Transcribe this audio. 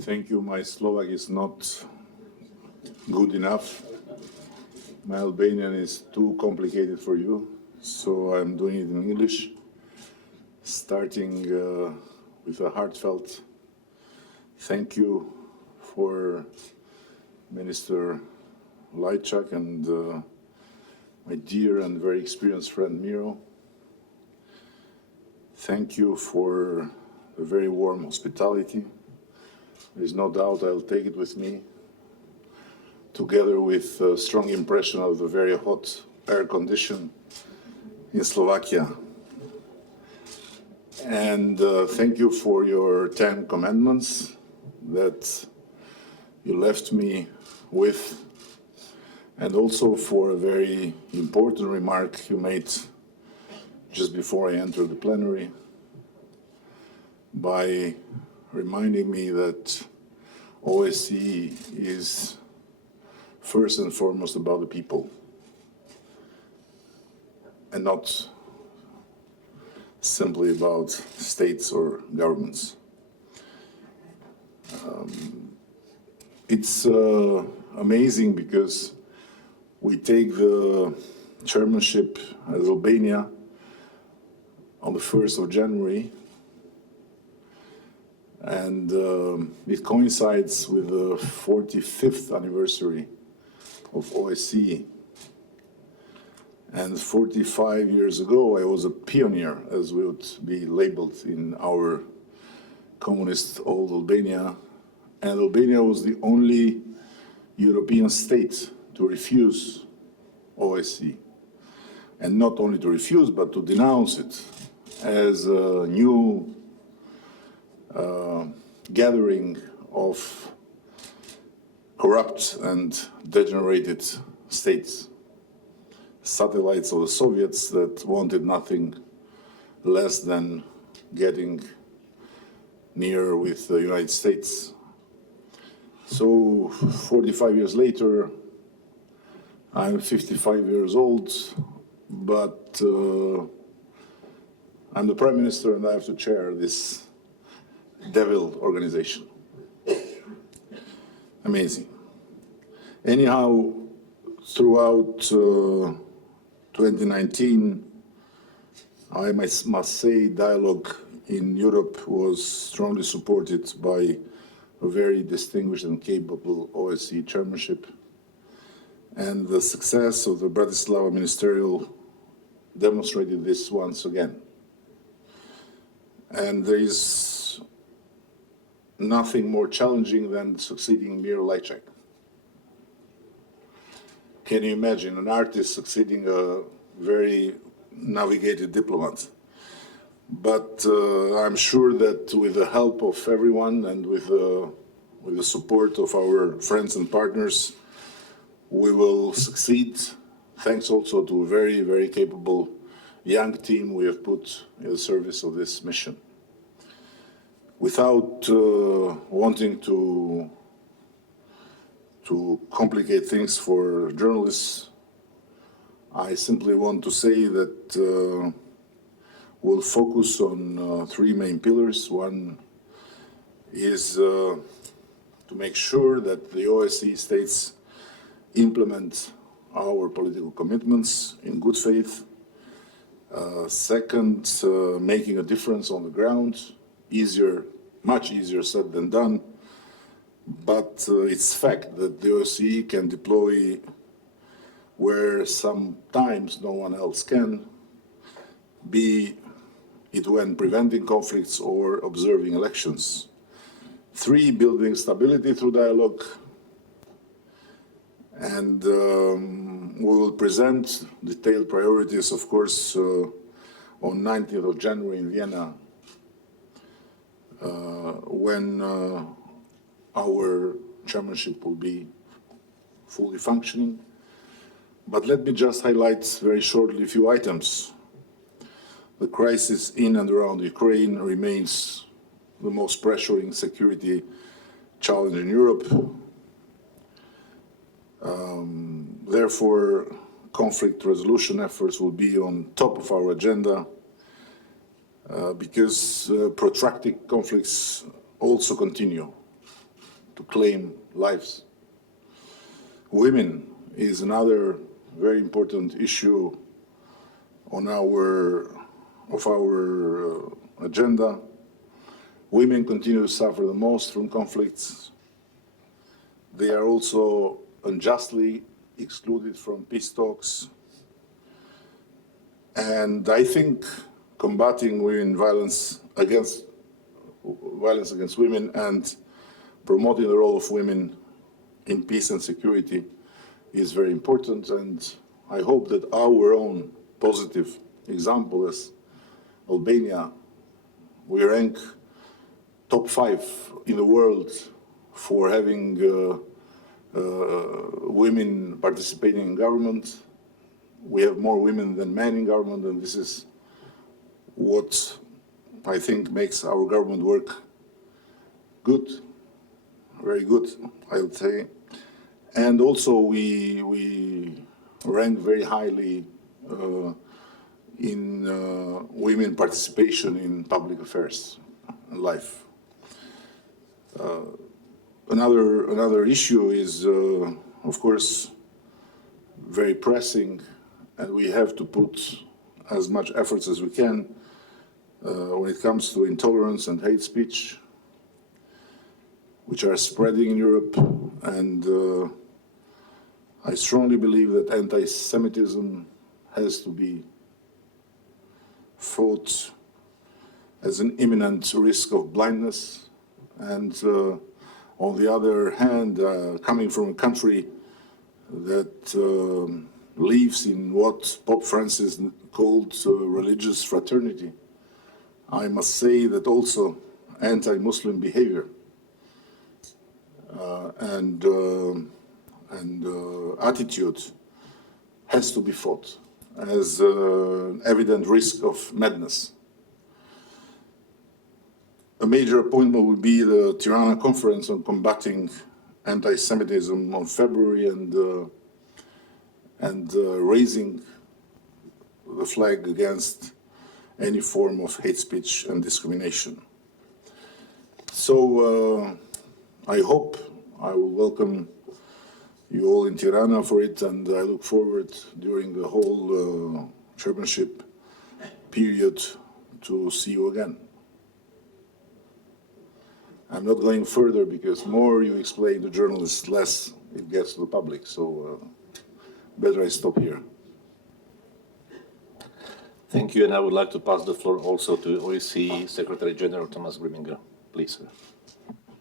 Thank you. My Slovak is not good enough. My Albanian is too complicated for you, so I'm doing it in English, starting with a heartfelt thank you for Minister Lajčák and my dear and very experienced friend Miro. Thank you for a very warm hospitality. There's no doubt I'll take it with me, together with a strong impression of the very hot air condition in Slovakia. And thank you for your 10 commandments that you left me with, and also for a very important remark you made just before I entered the plenary by reminding me that OSCE is first and foremost about the people and not simply about states or governments. It's amazing because we take the chairmanship as Albania on the 1st of January, and it coincides with the 45th anniversary of OSCE. And 45 years ago, I was a pioneer, as we would be labeled in our communist old Albania. And Albania was the only European state to refuse OSCE. And not only to refuse, but to denounce it as a new gathering of corrupt and degenerated states, satellites of the Soviets that wanted nothing less than getting near with the United States. So 45 years later, I'm 55 years old, but I'm the Prime Minister and I have to chair this devil organization. Amazing. Anyhow, throughout 2019, I must say dialogue in Europe was strongly supported by a very distinguished and capable OSCE chairmanship. And the success of the Bratislava Ministerial demonstrated this once again. And there is nothing more challenging than succeeding Miro Lajčák. Can you imagine an artist succeeding a very navigated diplomat? But I'm sure that with the help of everyone and with the support of our friends and partners, we will succeed, thanks also to a very, very capable young team we have put in the service of this mission. Without wanting to complicate things for journalists, I simply want to say that we'll focus on three main pillars. One is to make sure that the OSCE states implement our political commitments in good faith. Second, making a difference on the ground. Much easier said than done, but it's fact that the OSCE can deploy where sometimes no one else can, be it when preventing conflicts or observing elections. 3, building stability through dialogue, and we will present detailed priorities, of course, on 19th of January in Vienna, when our chairmanship will be fully functioning. But let me just highlight very shortly a few items. The crisis in and around Ukraine remains the most pressuring security challenge in Europe. Therefore, conflict resolution efforts will be on top of our agenda, because protracted conflicts also continue to claim lives. Women is another very important issue on our agenda. Women continue to suffer the most from conflicts. They are also unjustly excluded from peace talks. And I think combating violence against women and promoting the role of women in peace and security is very important. And I hope that our own positive example as Albania, we rank top 5 in the world for having women participating in government. We have more women than men in government, and this is what I think makes our government work good, very good, I would say. And also we rank very highly in women participation in public affairs and life. Another issue is, of course, very pressing, and we have to put as much efforts as we can when it comes to intolerance and hate speech, which are spreading in Europe. And I strongly believe that anti-Semitism has to be fought as an imminent risk of blindness. And on the other hand, coming from a country that lives in what Pope Francis called religious fraternity, I must say that also anti-Muslim behavior and attitude has to be fought as an evident risk of madness. A major appointment will be the Tirana Conference on combating anti-Semitism on February and raising the flag against any form of hate speech and discrimination. So I hope I will welcome you all in Tirana for it, and I look forward during the whole chairmanship period to see you again. I'm not going further because more you explain to journalists, less it gets to the public. So better I stop here. Thank you, and I would like to pass the floor also to OSCE Secretary General Thomas Greminger. Please, sir.